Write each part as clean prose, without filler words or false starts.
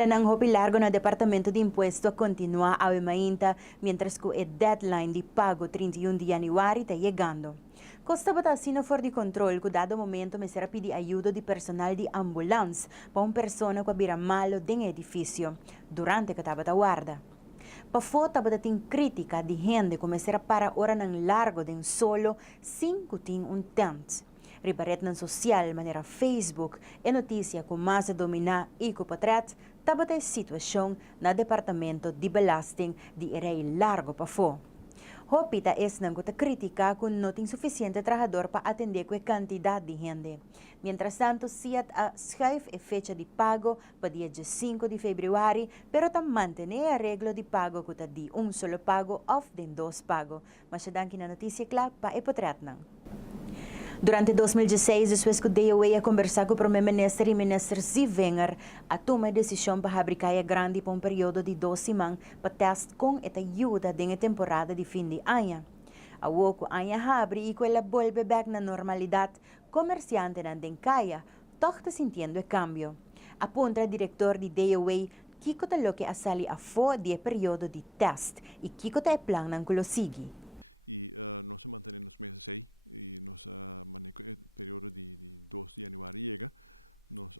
Pila ng hopi largo na Departamento de Impuesto continua a mainta mientras que el deadline de pago 31 de januari está llegando. Costa bata sino for de control que dado momento me será pedir ayuda de personal de ambulância para uma persona que vira malo de edifício durante que estava guarda. Pa foto bata tem crítica de gente começar para hora ng largo de solo 5 tem tent. Riparet ng social, maneira Facebook, e notícia com mais domina e copatret, tabata a situação na Departamento de Belasting de Irei Largo pa fo. Hopita es nang kuta crítica kung não tem suficiente trabalhador para atender com a quantidade de gente. Mientras tanto, siat a schuif a fecha de pago para dia 5 de fevereiro, pero tam mantém a regla de pago kuta di solo pago of den dos pago. Mas siya na notícia kla pa ipotret nang. Durante 2016, después que DOA a conversar com o primeiro-ministro e ministro Zivenger, a tomar a decisão para abrir caia grande por período de 2 semanas para teste com a ajuda da temporada de fim de ano. A pouco ano abre e com ela volve back na normalidade, comerciante na caia, toch está sentindo o cambio. Aponta o diretor de DOA, Kiko está lo que a sali a fo de período de teste e Kiko está plan ng kulosigi. E nós mantemos nos meses aí e nós manejo o período de 2 de janeiro chega nós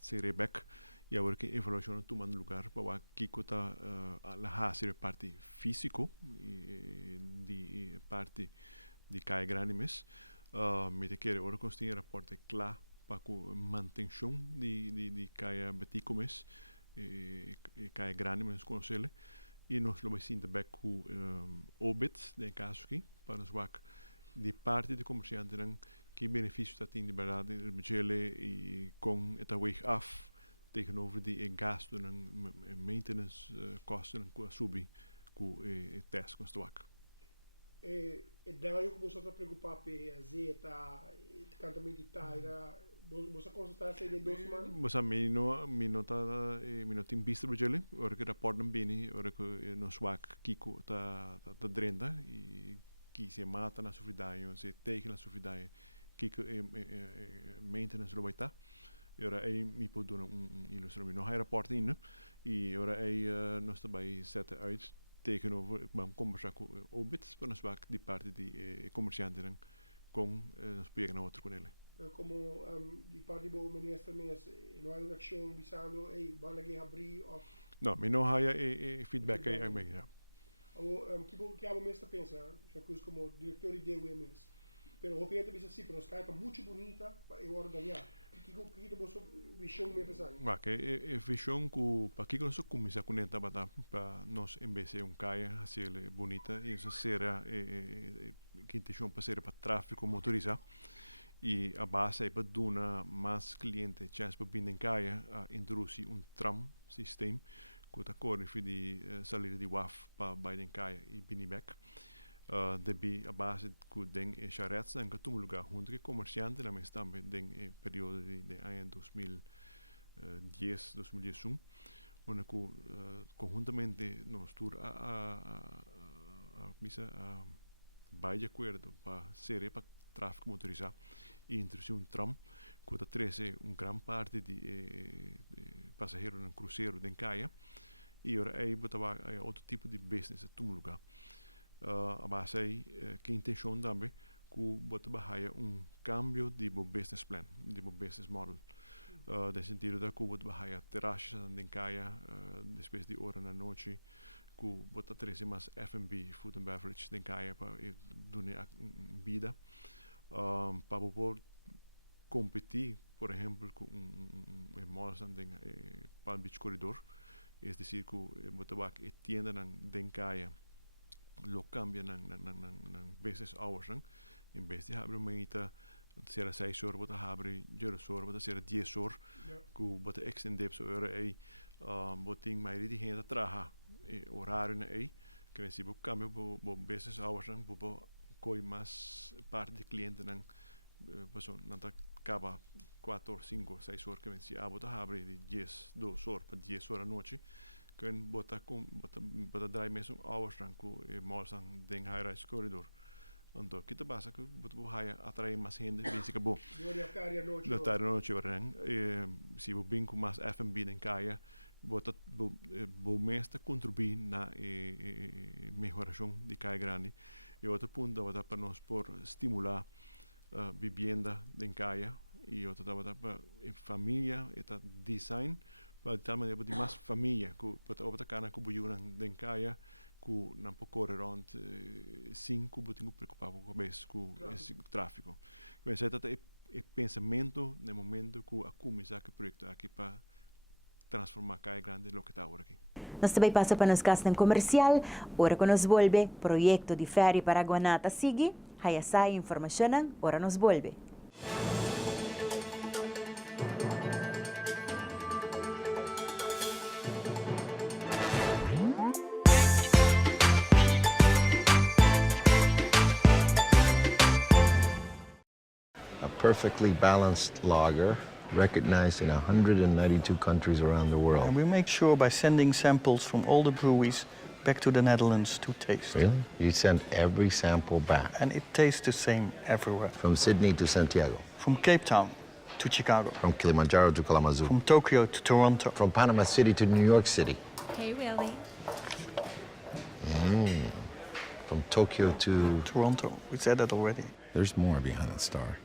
será back e agora que a evolução tomando lugar para que está a ser parte físico e de parte de caia grande mes me te quer agora constinha reporte claro para a manutenção de caia betico mes e caia grande mes conselho e nós lo zien de back hoe obit de caso aqui para nos ver de parte de comerciante que benefício está tendo de verdade de budget e com esta weg af tegenover die gasto en maintenance kosten que subir com teste com stock. Daí que você está preocupado com a zeta, canta meditaira, você constatar se de 2 semanas? Você me nota em vista budget, ora que rapport não bem, ora que nos wak kiko tá drenda e que se mata na sofridade, se teken na sofridade, kiko maintenance lo vai tá. Ora aí me pode dar ilustração, não há rapport in, e ora aí nós também seta uit tegenover, vamos conversar com obits para nos wak die parte de comerciante com nos pega na outra com ele. Como die parte do ministro mesmo, não há uma ação visando, vai que abrir ou não, me não há feedback aí mesmo. Que a mesma pensa, já que como diretor de DOE mesmo. Pero o piente bisa assim, pero os caras muito bonita para eu ganhar. Que você visão me pensar. Mas que visão que para que nós começar com neta para nós embellecer caia assim bonita e isso será que intenção para ser para tráfego motorizado e a base é para dar mais clientes chance para vir em caia a introduzir tram sistema que está correndo de saída de WAF para Biden caia e Binibek. Debi a base que den charretes en que tudo lugar junto que comerciante na mas também den período de ano 2010 2011 onde que conjuntamente nós tur misa vai de acordo para ser para tráfego motorizado e introduzir tram que está treze grande parte de passageiros no cruzeiro den caia e ora aí botava outro tipo de business a tudo lugar. A base aí que intenção também que bota bahia cambio de business plan, de business model. No sentido da que bota bahia terraças em caia, depois de hora na noite, que bota trazer mais F&B, food and beverage, em caia para dar vida, para poder competir, por exemplo, com malls em Palm Beach Corridor, é decir, que bota bahia tienda em caia lo cambia ng business hours in vez de abrir uma será 6 horas bota abre 10 horas bota será 10 horas que bota extender so hora aí boting mais de gente trabalha horário na aí que vem se bu cambia bo business hours bo coi mais parte de cliente nang pessoa não tá acaba 4 5 6 horas que vem se bota abre de 10 2 horas para 10 horas à noite kun bota drive mesmo hours ranku malls ang ding high rise corridor Então, kita basa que butu haya atrai mais gente, bem se acabou. Door a área noite. Da tarde noite varang, se o bem com mais F&B em caia, bota o mestre contribuir na melhoração de caia grande. E outro ponto bota para nós por estimular vivienda em caia e outro bota para família e design para tal maneira de mais família que bota cana que buiu em caia que não pode correr rond cinco butinho preocupado com a cabeça com esse tráfego. Mas é pensamento no momento que a começar que projeto aqui para transformar Caia Grande lo que está agora aqui. Nós também passa para nos castem comercial, ora que nos volve, projeto de ferry para Guanata sigue, haya sai informação, ora nos volve. A perfectly balanced lager, recognized in 192 countries around the world. And we make sure by sending samples from all the breweries back to the Netherlands to taste. Really? You send every sample back? And it tastes the same everywhere. From Sydney to Santiago? From Cape Town to Chicago. From Kilimanjaro to Kalamazoo? From Tokyo to Toronto. From Panama City to New York City? Hey, Willie. From Tokyo to... Toronto. We said that already. There's more behind that star.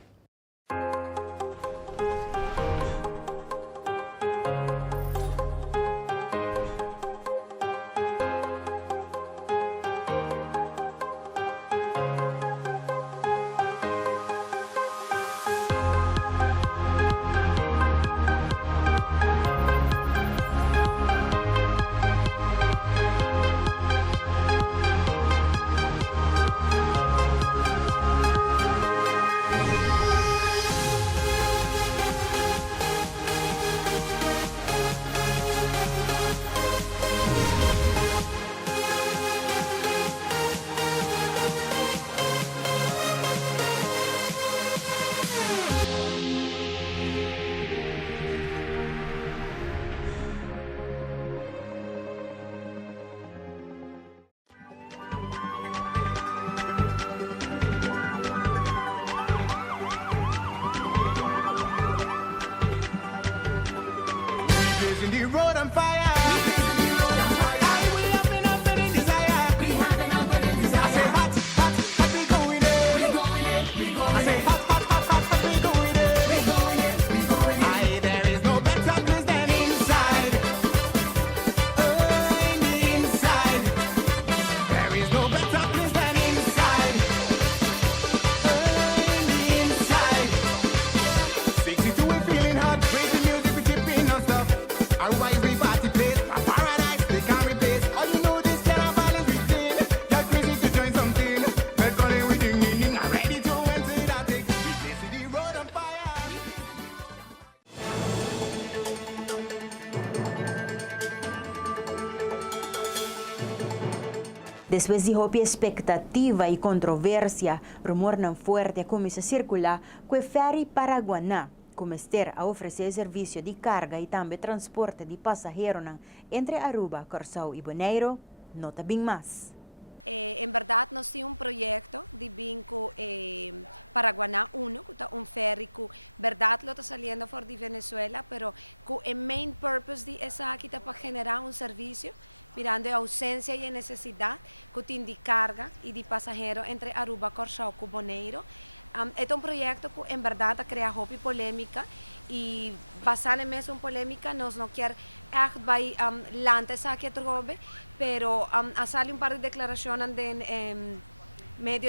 Blazing the road on fire. Aye, we have been up in desire. I say hot, hot, hot, we going in. I say hot, hot, hot, hot, hot, we going in. Aye, there is no better place than inside. Oh, in the inside. There is no better place than inside. Oh, in the inside. 62 we feeling hot, crazy music we tipping on stuff. Otherwise we party place, a paradise they can't replace. All you know this kind of violence we clean. You're crazy to join something. But calling we ding ding ding, I'm ready to enter that thing. We place the road on fire. Después de hobby expectativa y controversia, rumor não fuerte começa a circular que o ferry Paraguaná começar a oferecer serviço de carga e também transporte de passageiros entre Aruba, Curaçao e Bonaire, nota bem mais. En verdad, nós temos projeto de vinco Paraguaná 1, que é ferry que, verdade, lo está saliendo fora de Venezuela, pero que o main purpose de essa aqui está para generar serviço, mirando a ausência e a necessidade que tem de carga e de passageiro entre Aruba, Curaçao e Bonaire. É projeto que, em verdade, cria roupa polêmica e, basado nessa polêmica, nós não queremos vai lançar aqui a trobe, pero sale par de declarações de meio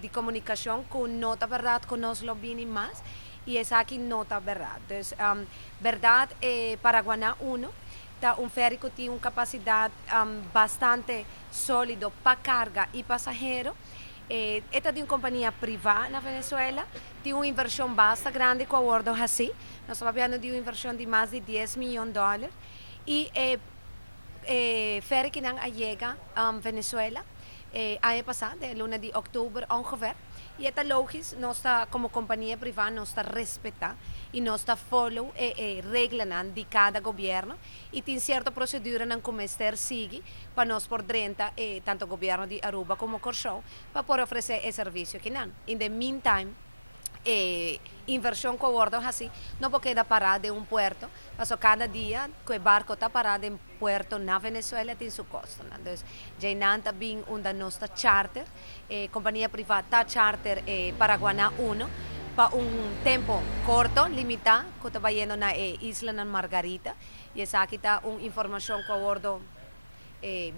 de comunicação que não é verdade que nós lo vimos mais e essa aqui não é verdade. Então, verdade, Paraguaná 1 está ferry que tem uma capacidade bastante sólida para carga e passageiro. Esta é de uma companhia privada na Venezuela, tem uma inversão bastante grande com a World assim. Nós estamos falando de uma inversão de mais de $10 milhões e ferry que não chega a Venezuela año pasado, de lunes de octubre ongeveer. Y está logisch, no está como compañía privada, no está respeta y no está follow reglas de cada gobierno y tiene cierta procedura en como estar sigue para nos por 30 tanto gobierno de Aruba como Corchou para poder ofrecer el servicio que nan. In the meantime, inversión con bordo así, no puede quedar parada de un puerto, pasó cada día que el barco está parado en puerto na Venezuela tiene su costo. Entonces, ya también una nuestra charter, compañía privada charter Paraguaná 1, para un tiempo corto, limitado, que está yendo a Isla de Margarita, y esa aquí está una información con bordo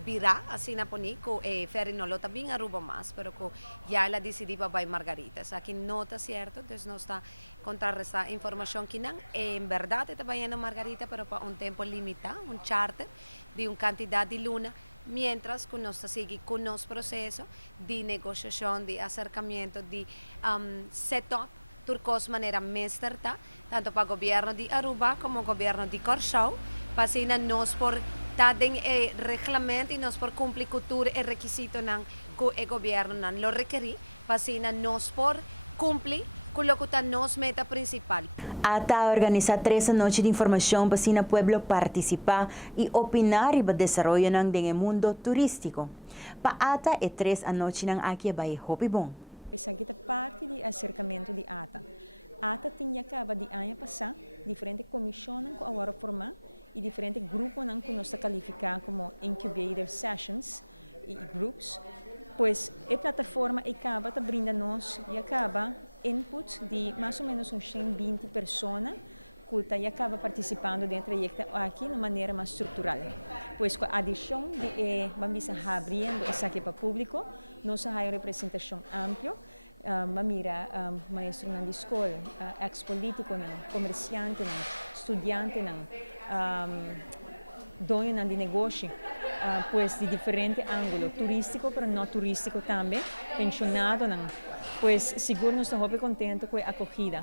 virá, así na poni, que ferry no lo también Aruba más, pero que ya la decidí para Margarita. O sea, que no está cierto, entonces no está contrarrestar información que en verdad está yendo Margarita, pero para un tiempo limitado, un charter de una cantidad de luna, mientras que nos sigue con los procesos de negociación, de acercamiento, de setup, turcos manera mesterta, tanto para el gobierno de Aruba como el gobierno de Corchou, para así nos por den reglamento y nos por cumplir cultura y requisito que el gobierno lo requerí, para así nos por cumplir con lo que está nos meta principal. ATA organiza 3 noches de información para el pueblo participar y opinar sobre el desarrollo en el mundo turístico. Para ATA, 3 noches aquí en Hopibon. Essa aqui é parte do acercamento de ATA. ATA tinha acabado de ano passado, diferentes comissões que agora formar e diferentes grupos que nós qualificar como incubator sessions e groups. Pois a plataforma acaba de brindar-nos e acaba input de mais ou menos uns 120 pessoas que acaba participando do projeto aqui de maneira mais estrutural. Pois com a adição de vamos abrindo isso aqui para o público, nós temos uma representação ampla, mira maestro na escola, ex-político, comerciante, estudante, dono de negócio, pois de diferente ângulo, turístico, mas não turístico também, pensionado, pois seguro nós estamos contentes com a acolhida.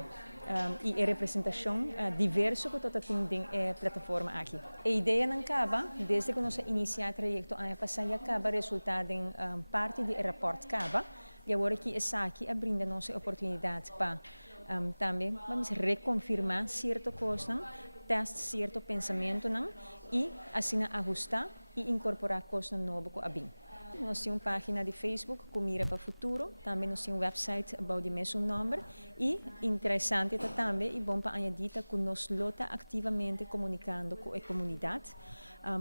E a representação diversa que toda tem a plataforma aqui. A ideia não acaba, desde que nós iniciamos o projeto ano passado, acaba resultado em parte do rapporto acaba, e agora que essa aqui abrindo nossa oportunidade para também vamos reconfirmar certa coisa, testar certo pensamento e assim ajustar e incorporar coisas novas com a BIM. Nós temos uma página de Facebook que mira para o futuro, também nós temos um website about o mesmo nome e interessante também e bom para añadir que nós lota ativamente comunicando com a comunidade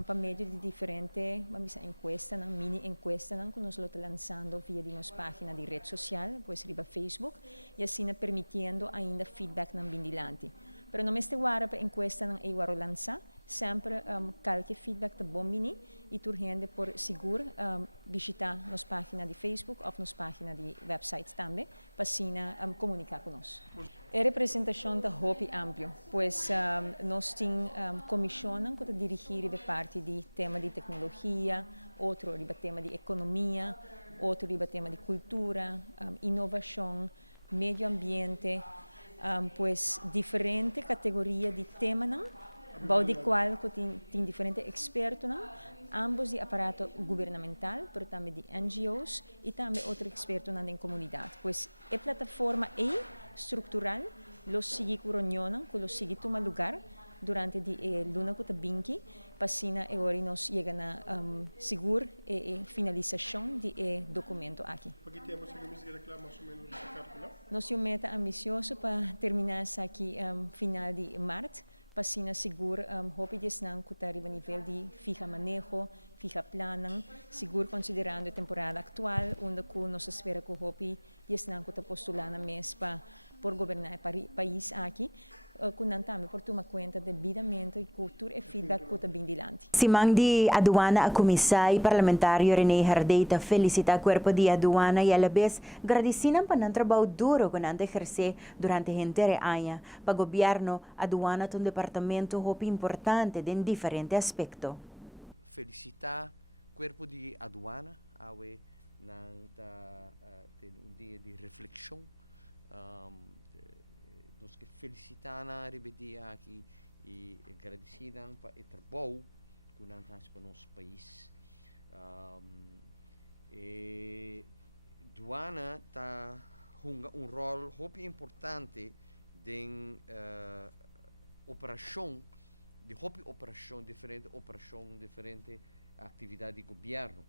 para meio de diferentes encuestas, mini encuestas que nós lota lançando via de nossa página de rede social, pois riba Facebook e assim permitindo ainda feedback na bindilante. Pero não este guarda para encuesta não é guarda lançar sempre qualquer feedback de bom mini e turgente por seguro visitar nossa página de Facebook ou nossa página de website também para assim comunicar conosco. A representação da HOPI amplo, pois nós temos comissão que dirigir de parte de tema de tecnologia, outro de tema de economia, outro de tema de cultura, inovação, meio ambiente, pois diferente categoria de tema bao de qual tem diferentes expertos, ambos de aparato governamental, mas também de NGOs e também outros expertos na comunidade. Pois a plataforma é estrutural, los sigue com reunião, que los sigue tomar lugar durante a luna que binki, passina e agora nós chega na seguro e finalização do documento aqui. Porque temos que mais ou menos essa cálculo. Nós temos meta ambicioso para terminar isso aqui final de março. Pasina seguro, hopi desnang kutari a nível de fija manejo, fija planning, seguro considerando a temporada atual, onde nós espera que o hopi desnang kuta postular na mês para por governar o país aqui, com também por tomar conta de devidamente e cultura e feedback kuta bindilante. Simang di aduana a comissário parlamentário René Hardeita felicita o corpo de aduana e a la vez agradecinan pa ng trabaho duro que nante ejerce durante entere año para gobyerno aduana un departamento hopi importante en diferente aspecto. Felicitar o corpo de aduana awe nang um dia de reflexão. Nós que felicitar na rebedia aqui e agradecidan para o trabalho que nós temos para o nosso país. Douana está junga um rol muito importante em operação, diferente atividade de governo.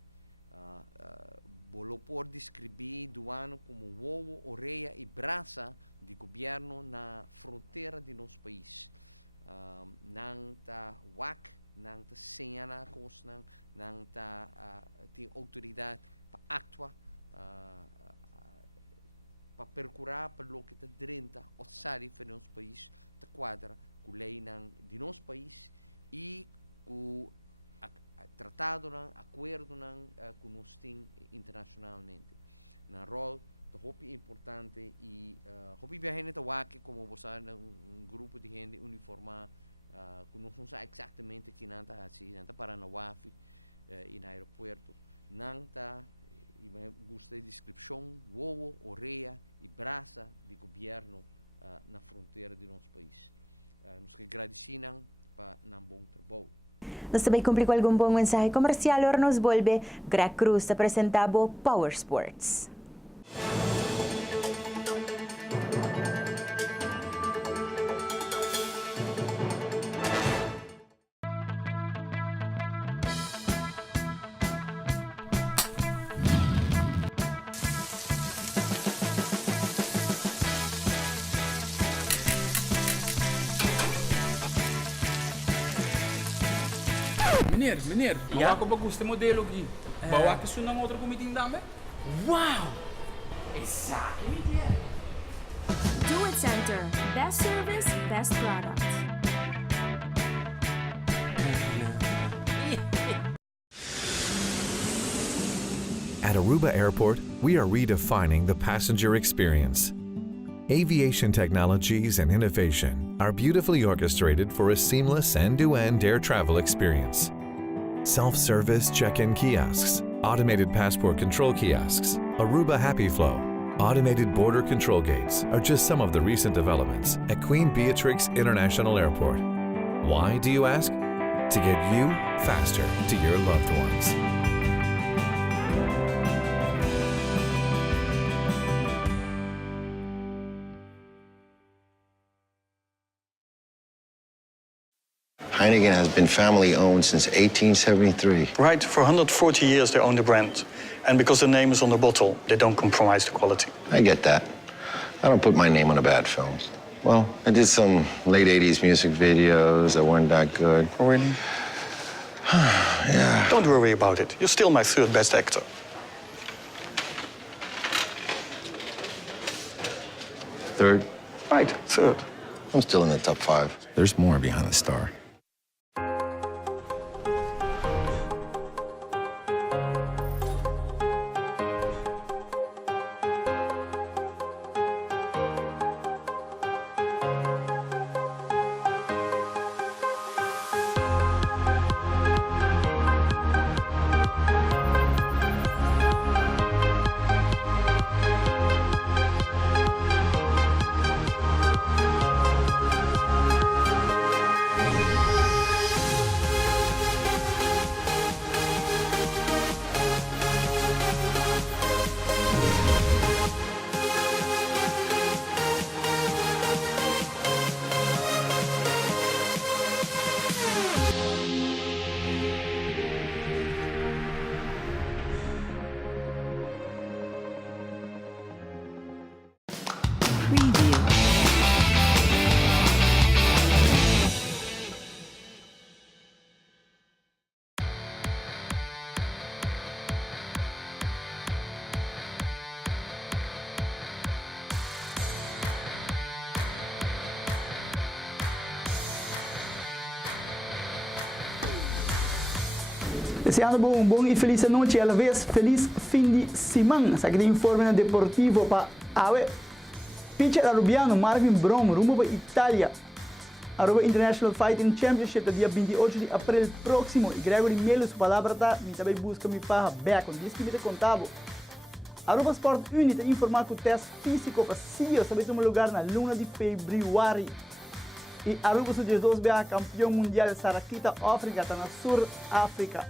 Bolo por descrever Douana como ovo, orelha e braça de governo na fronteira de nosso país. Não tá WAC, não tá senha não tá tem autoridade para actuar, para percurar para o que está dentro ou sair para nosso país, tá quadra com lei de nosso país e com tratado acordo com nós tem internacionalmente. Na rol muito importante e muito bem a WAC como você grupo de gente uniformada que não sabe exatamente que não está assim, não está para na WAF e no aeroporto, não está e me gusta a descrição, ovo, orelha e braça de governo na fronteira de nosso país. Nos agradecemos para um bom trabalho. Nos também cumpre com algum bom mensagem comercial, agora nos volve Greg Cruz apresentando Power Sports. Meneer, bawa ko ba gusto modelo aqui? Bawa que isso não outro comiting dame? Wow! Exactly. Do It Center. Best service, best product. At Aruba Airport, we are redefining the passenger experience. Aviation technologies and innovation are beautifully orchestrated for a seamless end-to-end air travel experience. Self-service check-in kiosks, automated passport control kiosks, Aruba Happy Flow, automated border control gates are just some of the recent developments at Queen Beatrix International Airport. Why, do you ask? To get you faster to your loved ones. Heineken has been family-owned since 1873. Right, for 140 years they own the brand. And because the name is on the bottle, they don't compromise the quality. I get that. I don't put my name on the bad films. Well, I did some late 80s music videos that weren't that good. Oh, really? Yeah. Don't worry about it. You're still my third best actor. Third? Right, third. I'm still in the top 5. There's more behind the star. Deseando um bom e feliz noite, a la vez feliz fim de semana. Aqui tem informe deportivo para Aue. Pitcher arubiano Marvin Brom rumo para Itália. Aruba International Fighting Championship dia 28 de abril próximo. E Gregory Melo, sua palavra tá, me também busca me para back, diz que me te contava. Aruba Sport Unit informar que o teste físico para CEO sabe tomar lugar na luna de fevereiro. E Aruba Sub-12 BA campeão mundial Sarakita África está na Sur África.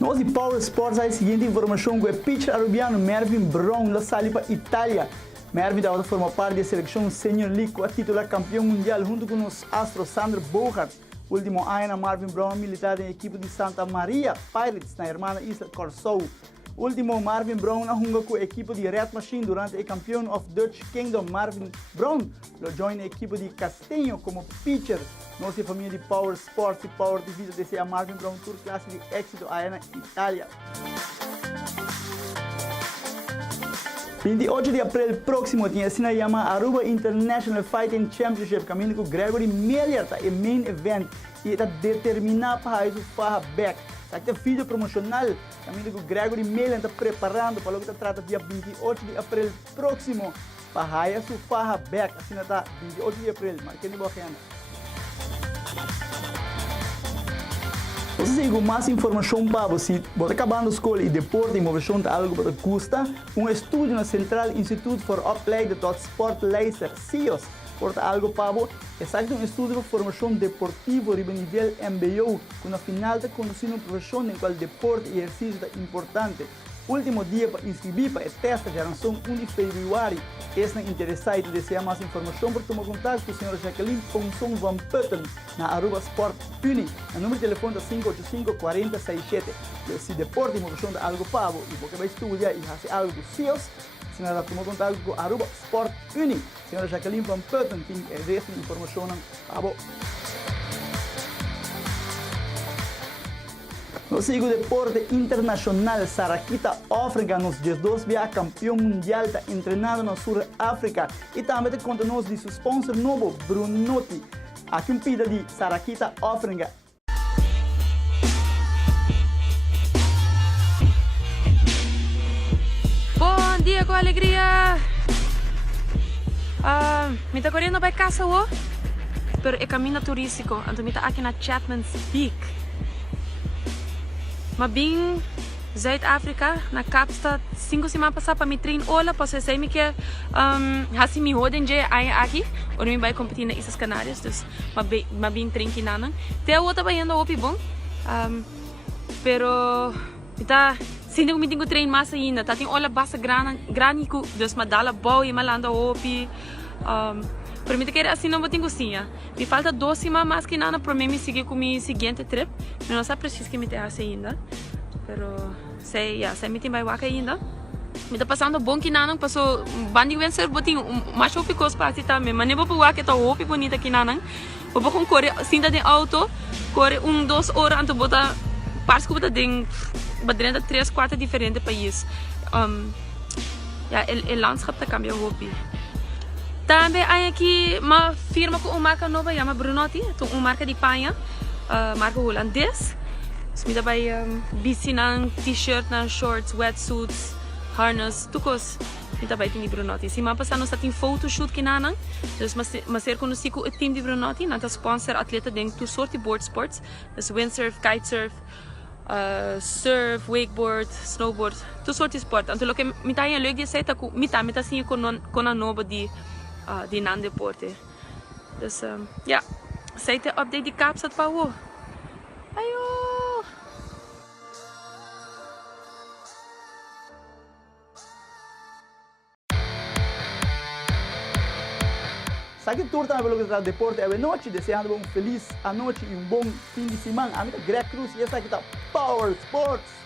Nós de Power Sports a seguinte informação com o pitcher arubiano Mervyn Brown da sali para Itália. Mervyn da forma parte da seleção Senior League com a titular campeão mundial junto com os astros Sander Bogart. Último ano, Mervyn Brown militar na equipe de Santa Maria Pirates na hermana Isla Corsou. Último, Mervyn Brown na junga com a equipe de Red Machine durante o campeão of Dutch Kingdom. Mervyn Brown lo join a equipe de Castanho como pitcher. Nossa família de Power Sports e Power TV deseja Mervyn Brown tour classe de éxito aí na Itália. 28 de abril próximo tinha se chama Aruba International Fighting Championship caminho com Gregory Miller tá o main event e está determinado para isso farra back. Sabe que vídeo promocional caminho com Gregory Miller está preparando para o que trata dia 28 de abril próximo para isso farra back assim está 28 de abril mas que não vai Você tem mais informação para você. Você acabando a escola e deporte e movimento algo para custa. Estúdio no Central Institute for Opleiden tot Sportleider, CIOS, porta algo para você. Exato estudo de formação deportiva de nível MBO, com a final de conduzindo uma profissão em qual deporte e exercício é importante. Último dia para inscrever para o teste de arranção 1 de fevereiro. Se interessado e deseja mais informação, por tomar contato com a senhora Jacqueline Ponson Van Putten na Aruba Sport Uni. O número de telefone é 585-4067. Se deporte e movimento de algo para você, e você vai estudar e fazer algo com CIOS, a senhora toma contato com Aruba Sport Uni. A senhora Jacqueline Van Putten tem essa informação para você. No sigo deporte internacional, Sarakita África nos 12 via campeão mundial está treinado na Sul-África e também conta nos de seu sponsor novo, Brunotti. Aqui pida de Sarakita África. Bom dia com alegria! Me está correndo para casa hoje, pero é caminho turístico, então me está aqui na Chapman's Peak. Maar bem Zuid-Afrika, na Kaapstad, 5 semanas passadas para me treinar ola, posso dizer que assim me rodem de aqui, ou me vai competir nas Islas Canárias, então mas bem treino que nada. Até outra vai indo opi bom, pero tá sinto que me tenho treino mais ainda, tá tem ola basta granico, então mas dá la boa e malanda opi. Para mim, que assim não vou ter cozinha. Me falta 2 semanas mais que nada para mim seguir com minha seguinte trip. Eu não sei preciso que me tenha ainda. Mas sei me tem vai waka ainda. Me está passando bom que nada, passou bandi vencer, botin mais opi coisa para ti também. Mas nem vou para waka tá opi bonita que nada. Vou com correr, sinta de auto, correr 1-2 horas antes botar parece que botar dentro 3-4 diferentes países. O landschap tá cambia opi. Também há aqui uma firma com uma marca nova, chama Brunotti, uma marca de panha, marca holandês. Me dá vai bicinan, t-shirt, shorts, wetsuits, harness, tudo coisa. Me dá vai tem de Brunotti. Se mais passando está tem photoshoot que não, mas ser conhecido o time de Brunotti, não tá sponsor atleta dentro de sorte board sports, das windsurf, kitesurf, surf, wakeboard, snowboard, tudo sorte de esporte. Então o que me dá é leuk de ser que me tá assim com a nova de nan deporte. Dus ja, zij de update die Kaapstad para o. Ayo! Sabe que turta pelo que trata deporte é noite, desejando uma feliz noite e bom fim de semana. A minha Greg Cruz e essa aqui tá Power Sports.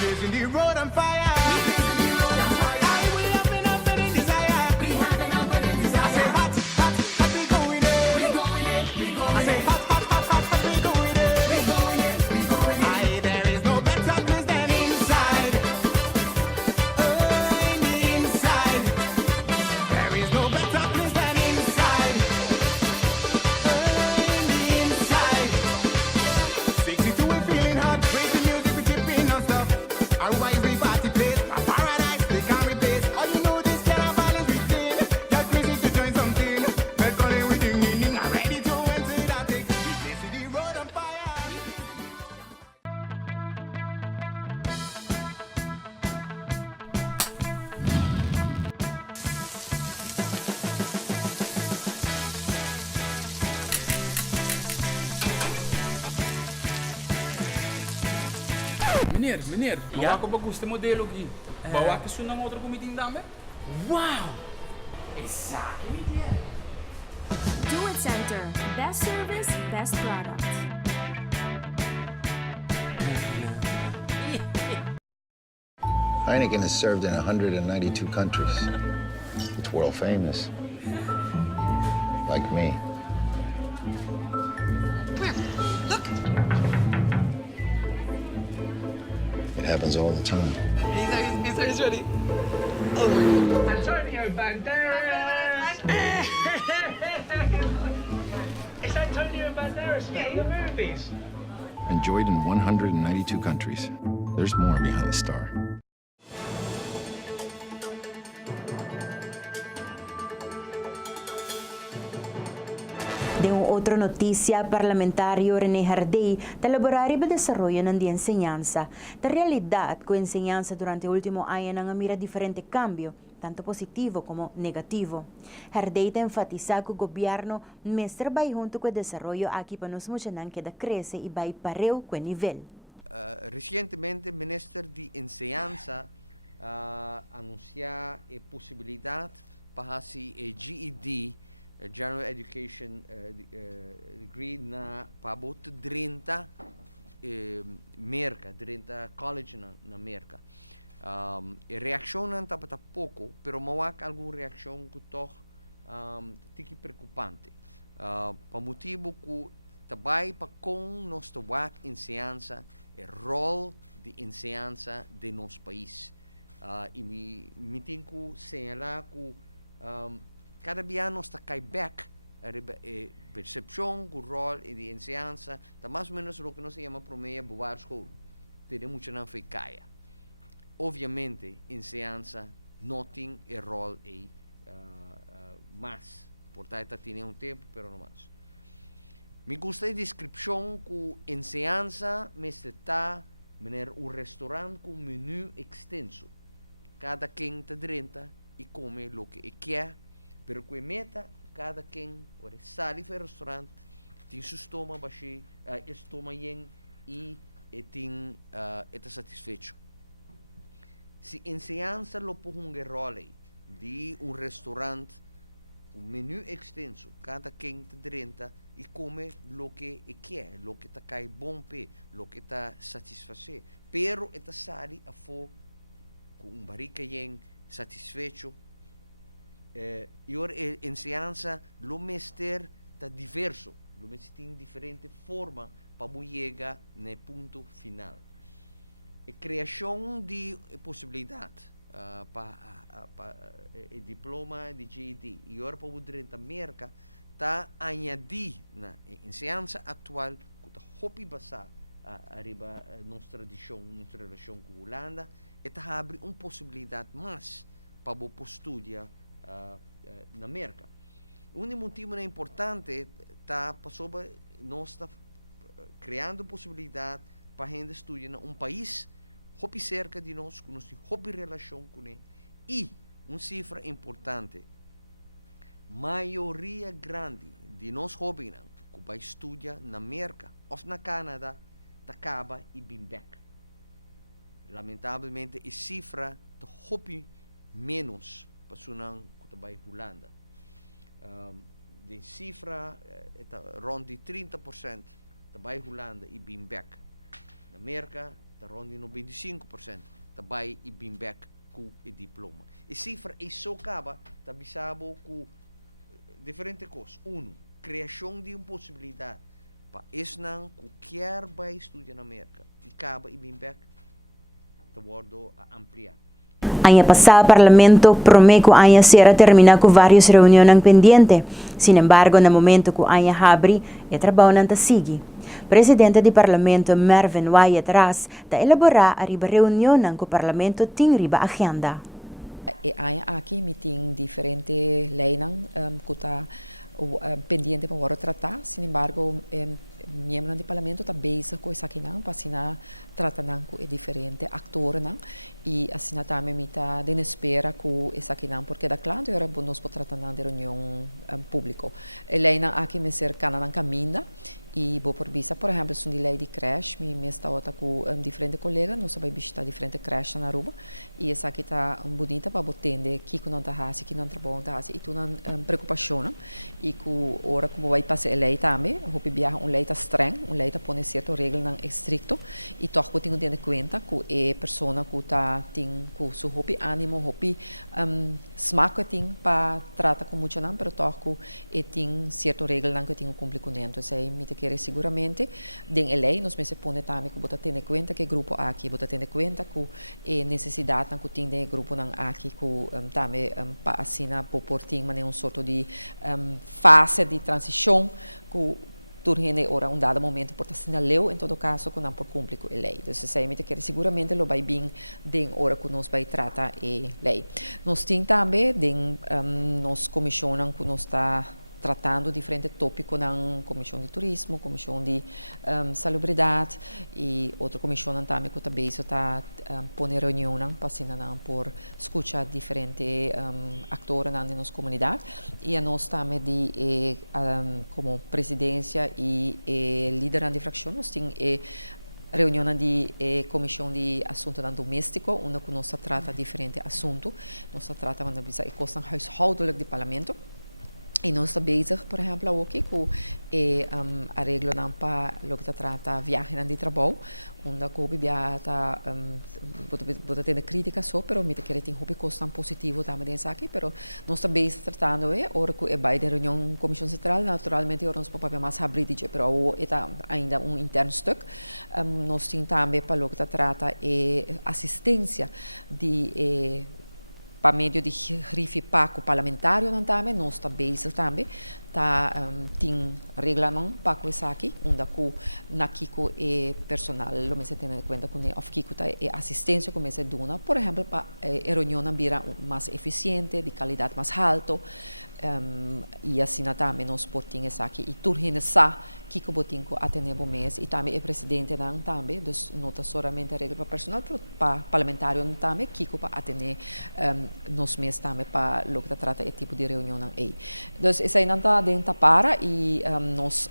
Blazing the road on fire. Why we party place, a paradise, they can't replace. Meneer, bawa ko ba gusto modelo aqui? Bawa que isso não outro comiting dame? Wow! Exactly, yeah. Do It Center. Best service, best product. Heineken is served in 192 countries. It's world famous. Like me. It happens all the time. He's ready. Antonio Banderas! It's Antonio Banderas from the movies. Enjoyed in 192 countries. There's more behind the star. De outra notícia, parlamentário René Hardey está elaborar o desenvolvimento de enseñanza. Da realidade, que a enseñanza durante o último ano não mira diferente cambio, tanto positivo como negativo. Hardey está enfatizado que o governo mestre vai junto com o desenvolvimento aqui para nos mostrar que cresce e vai pareu com o nível. Recientemente, o Ministro de Enseñanza anunciou a possibilidade para a GED, General Education Degree, na para 30 merca, 30 college na merca. A reação não está para pouco, mas há alguma reação que toch tique preocupante. Para motivo que também para com nós trabalhar enseñanza, o rol de enseñanza de nosso país. E me tenho que señalar que cada dia nós está cai back a percepção que o rol de enseñanza está mais ou menos o que nós chamamos para meia boa escola. Temos muito não foi caia. Obviamente, enseñanza não tem o rol mais. Portanto, tem tempo, mas não mais. Me gusta a descrição que enseñanza me está um restaurante com menu extenso. Cada quem está dentro e come o que quer. Pero que meta, cada quem ora sai para o restaurante, tem seu estômago baixo, estômago e tem está satisfeito. Se enseñanza lo por rol de restaurante, menu extenso, cada quem está dentro e come o que quer, o que está cai bom pé, o que está satisfazer. Pero está sai a fo com barriga satisfeito. E a enseñanza, o mestre está diverso, o mestre tem diferente forma para chegar no ponto final. A criação de possibilidade para o diploma de GED e agora para o direito da América está añadir na enseñanza atual que está hobby basar arriba nossa tradição, nossa relação com a Holanda, e está abre uma possibilidade mais para o estudar na América. Um motivo importante está sobre nós está criando possibilidade para a gente estudar em país hobby cerca de nós, que nós temos hobby relação com ele. E uma cifra importante, maioria grande de nós hobby que vai estudar na América ou na Canadá, acaba e bem back. Lamentavelmente, a cifra de hobby menos para vai Holanda. De cifra está rond de 30% vai Holanda e bem back. Na América está rond de 95% vai e bem back com o diploma. A cifra é só acaba está bisabo com diferentes coisas. Criação de uma possibilidade para esse não qualquer vai estudar na América e acaba e bem back de modo a ampliar. Año pasado, el Parlamento prometió que será terminar con varias reuniones pendientes. Sin embargo, en el momento que año abre, el trabajo no sigue. Presidente del Parlamento, Mervyn Wyatt Russ, está elaborando a reunión que el Parlamento tiene en la agenda. Aqui me tem diferentes leis que está pendente para tratar. Sin embargo, membros do Parlamento está bezig com isso aqui para assinar tratar com diferentes atores e assinar também me está de espera com isso aqui porque da claro era bom nós para tratar de reunião pública. A lei aqui me ser Canadá caminha E vou por visa, por exemplo, se lei de creche, me está outra com diferente colega, não sabe visitar diferente creche na Aruba, e essa aqui está bonita para entender que não está fácil, que não trabalha tá fácil, e tu não preocupação, e com hora que vai passar a lei também, eu viaja lei está streng, lei está põe certo regra não estricto, e toch eu tenho de conta que a pessoa que está tem com seu hobby ânimo, hobby smaak tem para tratar com muito não, pero toch que tem certo regra não que tenho cumprir com dentro, sei me querer seguramente den lei nós me se põe também que bota ter em conta que grupo aqui bota ter em conta que necessidade que tem de grupo não aqui que também para assinar por ter uma sorte de fase de transição que durante ora dado momento por assinar leu em todo caso que não por cumprir com a lei então sei me querer seguramente lo vai bem den hora que nós vai tratar a lei nós tem também den nós comissionam que nós está tratando diferentes tópicos na comissão de turismo, comissão de salubridade e outra comissão também que também está pondo reunião para por escutar diferentes atores na nossa comunidade e a nós também de como presidência e líder de fração nós temos reunião de comissão de assunto doméstico, onde nós trata diferentes assuntos, nós trata de questão huishoudelijk do parlamento. E nós estamos bezig, por exemplo, aqui com a regra para o que trata viagem de trabalho, onde a viaja pode ter crítica só, mas me quer ter um custo positivo também aqui, mas nós estamos bezig tratando ora que vai da reunião comissão central, naturalmente nós podemos mais abrir, mas é ainda interno stuk. Nós temos também para o que trata assistência de para meio de grife paco parlamentário também nós está bezig também tem regulamento paco isso aqui onde com é personal lo me se tem em conta com of que é assistência como se dona por exemplo para a reunião vira mais eficiente de qualidade mais alto e assim também nós portinhos aqui e turhine sa que o botinho atender o mês e também o presidente também dus não está somente a regra para personal para parlamentário também que para atender nos mês também para o que trata esse tipo de reunião aí dus isso aí não está dentro para e nós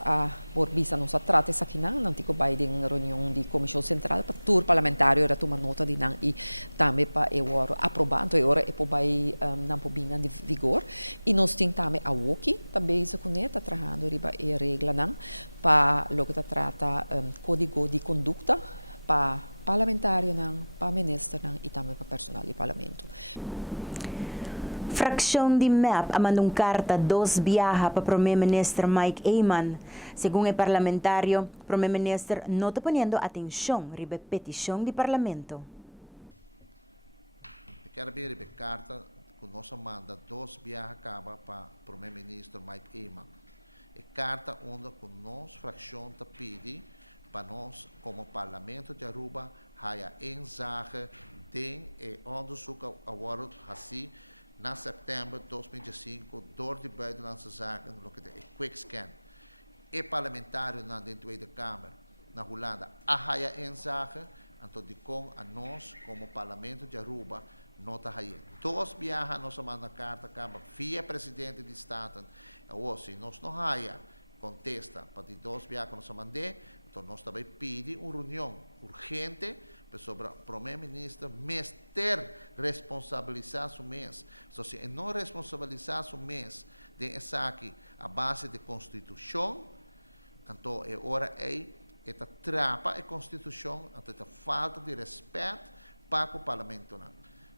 por vista nós trata isso aqui não tico vai de reunião de comissão central para tur parlamentário era tomar nota de não e também para eu aprovar então agora é para vai não para bem de vigor e nós tem também a WOKI também isso com está trabalhando riba e regra não para o que trata código de conduta para parlamentário não para ministro não e também para personal do parlamento. Fração de MEP mandou carta dos viaja para o primeiro-ministro Mike Eyman. Segundo o parlamentário, o primeiro-ministro não está ponendo atenção à petição do parlamento. Eu quero ver a carta que nós manda dos viaja para o primeiro-ministro Mike Eyman. A carta onde nós fração está pede para nós como parlamento de Aruba haya enzage de onderzoek agora assim na setembro de 2005 door de buitenlandse zaken no que é quick scan e parlamentário na de Tweede Kamer na Holanda a haya enzage então de com a nós como parlamento de Aruba nota haya dos viaja nós manda carta acaba via presidente de estado ou se nós não haya contesta para de dos viaja nós mandei então nós também pedi uma reunião urgente sobre o primeiro-ministro mas ter responsabilizar o mês se não responsabilizar o mês de essa aqui a base de constituição então é hora esta trapa a constituição esta falta de respeito para o parlamento não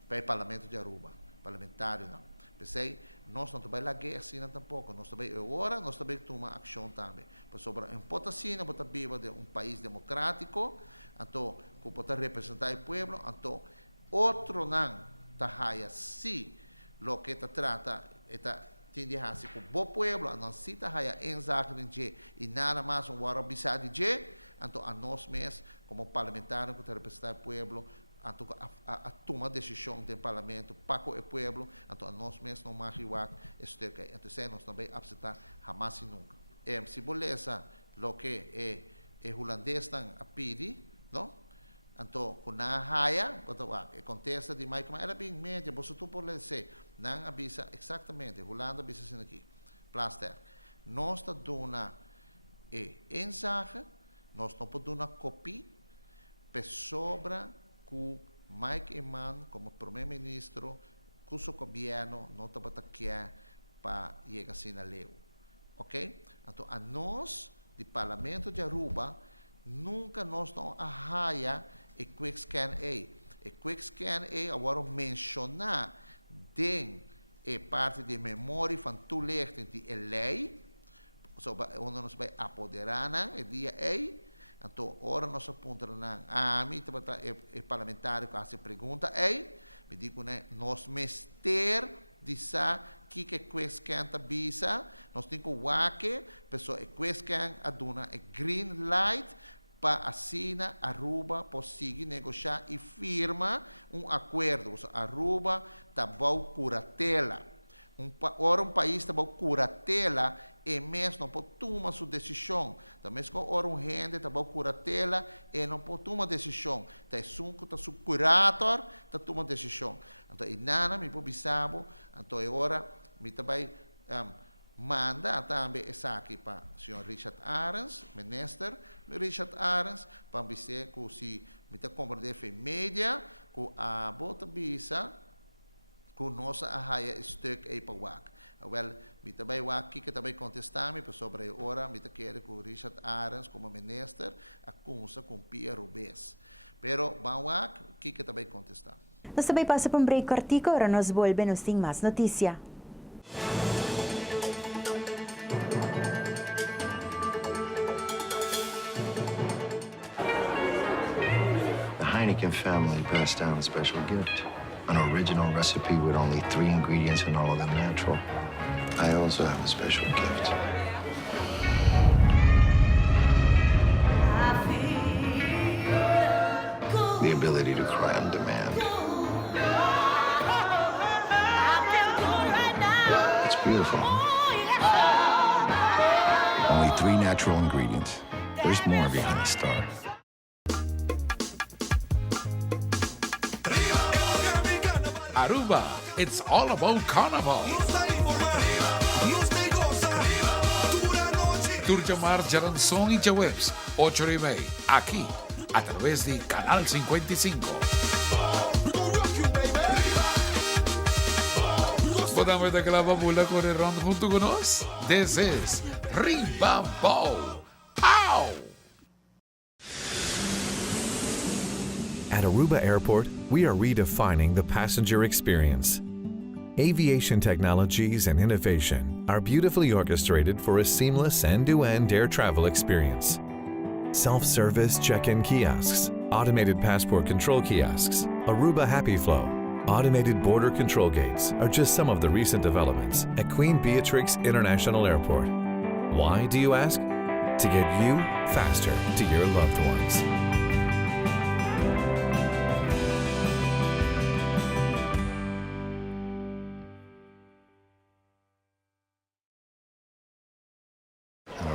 para o parlamento de Aruba parlamentário não pensei nós não também lá guerra assim tampouco nós também agora nós também tomar ação também sobre a importância de viver de um país democrático então que pode representar o povo então outro não tá se lo que trata está tende a ser com o bom povo não se tá enzagem de e nada mais hora bisa de então a nós mesmos como parlamentário que representar o povo a tomar decisão do parlamento para o povo então a nós mesmos não mais igual este que então nós também aceitar jamais e nunca se beleza lo que é holandês a pedir não então quando a haya contesta de mais era bem média você tu pode dizer não avisa exatamente Holanda avisa assim aqui plaster nós está dando inzage, nós não podemos copiar, sobra que Mike Iman, como primeiro-ministro, com o governo, não está para chegar assim na lei. Ok? Então, a nós, do Parlamento de Aruba, nunca nós não arraia e quick scan A. E quick scan A, agora mencionar den parte de memória van toelichting die lei, onde nós vai apoderar na dia A. Então, ora nós apontamos a mim, o parlamentar que faz pergunta A, me digo, né, nós mester disa que question ta bisa, nós temos que wake, pessoa e question aduna e green light para assina Aruba conseguir negociar e firma acordo. Aruba tá bom curatela. Ora país tá bom curatela e mesmo não pode tomar sua decisão. Também se ora gente tá bom curatela e não pode tomar decisão. Tá sunco tá su curator tá tomar decisão. Então e nada me pode bisabo. Então ora me também manda também essa aqui para o senhor Richard Arens, ministro Richard Arens, para dizer que se me está compreendendo em média, que a bota bisa, que nossa arraia stuk aí para o WAC. Well, me também o WAC que também contestar-me sobre a hora, me está querendo que o Richard Arens, como ministro, acusa com Pia Rubens. Pero, o WAC, que também contestar. Nós também passa para um break cortico, agora nós volvemos sem mais notícia. Heineken family passed down a special gift. An original recipe with only 3 ingredients and all of them natural. I also have a special gift. The ability to cry on demand. It's beautiful. Only 3 natural ingredients. There's more behind the star. Aruba, it's all about carnival. Turjamar Jaranzón y Jawebs, 8:30, aquí, a través de Canal 55. ¿Podemos de que la babula corre round junto con nos? This is Ribambo. Pow! At Aruba Airport, we are redefining the passenger experience. Aviation technologies and innovation are beautifully orchestrated for a seamless end-to-end air travel experience. Self-service check-in kiosks, automated passport control kiosks, Aruba Happy Flow, automated border control gates are just some of the recent developments at Queen Beatrix International Airport. Why, do you ask? To get you faster to your loved ones.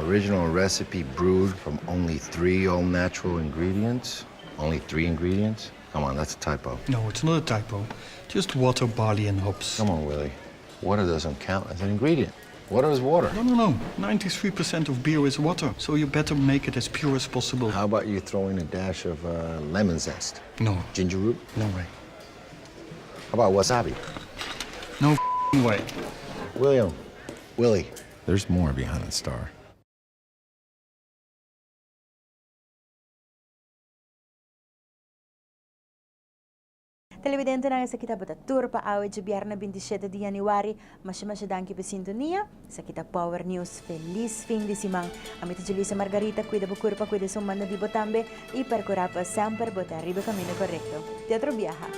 Original recipe brewed from only 3 all-natural ingredients? Only 3 ingredients? Come on, that's a typo. No, it's not a typo. Just water, barley, and hops. Come on, Willie. Water doesn't count as an ingredient. Water is water. No. 93% of beer is water, so you better make it as pure as possible. How about you throw in a dash of lemon zest? No. Ginger root? No way. How about wasabi? No way. Willie, there's more behind the star. Televidente na sa kita bata tour pa awit sa biyernes 27 de Januari. Masya-danki pa sintonia. Sa kita Power News. Feliz fin de semana. Amita Julissa Margarita, cuida bukurpa, cuida sumanda di botambe. Y percurapa sempre bota arriba camino correcto. Teatro Viaja.